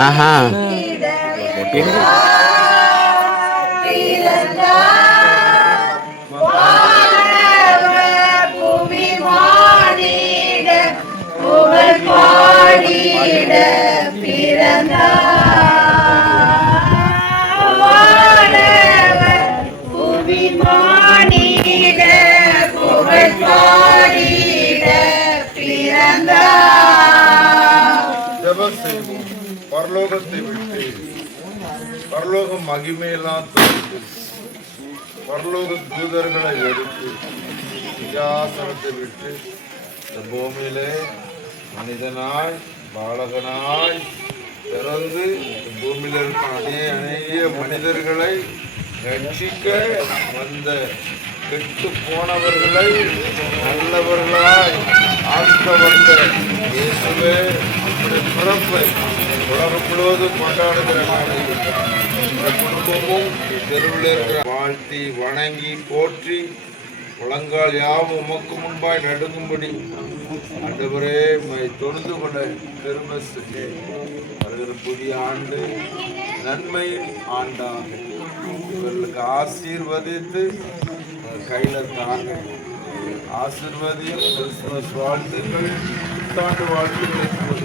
ஆஹா பரலோகத்தை விட்டு பரலோக மகிமையெல்லாம் தொகுத்து பரலோக தூதர்களை எடுத்து சிங்காசனத்தை விட்டு இந்த பூமியிலே மனிதனாய் பாலகனாய் பிறந்து இந்த பூமியில் இருக்கும் அதே அநேக மனிதர்களை ரட்சிக்க வந்த கெட்டு போனவர்களை நல்லவர்களாய் ஆக்க வந்த இயேசுவே பிறப்பை உலகம் முழுவதும் கொண்டாடுகிற நாளில் இந்த குடும்பமும் தெருவில் இருக்கிற வாழ்த்தி வணங்கி போற்றி முழங்கால் யாவும் உமக்கு முன்பாய் நடுங்கும்படி ஆண்டவரே மை தொழுது கொண்ட பெருமை செய்ய வருகிற புதிய ஆண்டு நன்மையின் ஆண்டாக இவர்களுக்கு ஆசீர்வதித்து கையில் கையில தாங்க. ஆசிர்வதியும் கிறிஸ்துமஸ் வாழ்த்துக்கள் புத்தாண்டு வாழ்த்துக்கள்.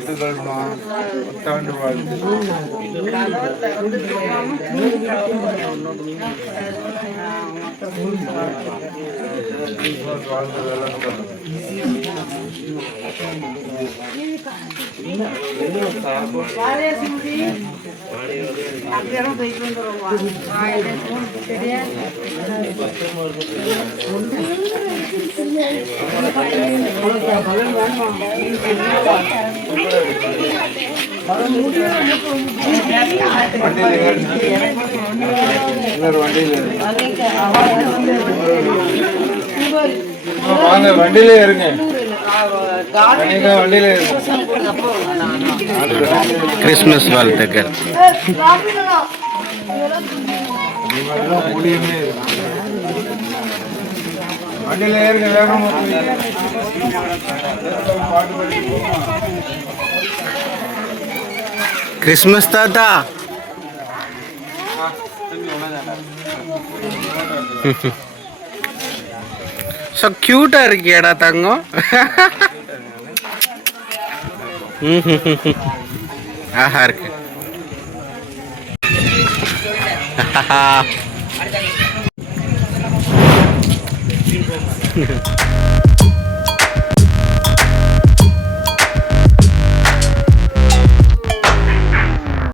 வாழ்த்துக்கள்மா புத்தாண்டு வாழ்த்துக்கள் கிறிஸ்துமஸ் வாழ்த்துக்கள் சொல்லுங்க. வண்டியில. எல்லாரும் வண்டியில ஏறுங்க. क्रिसमस वाल क्रिसमस दादा। सो क्यूटा तंगो। இருக்கியாடா தங்கம் ஆஹா இருக்கு.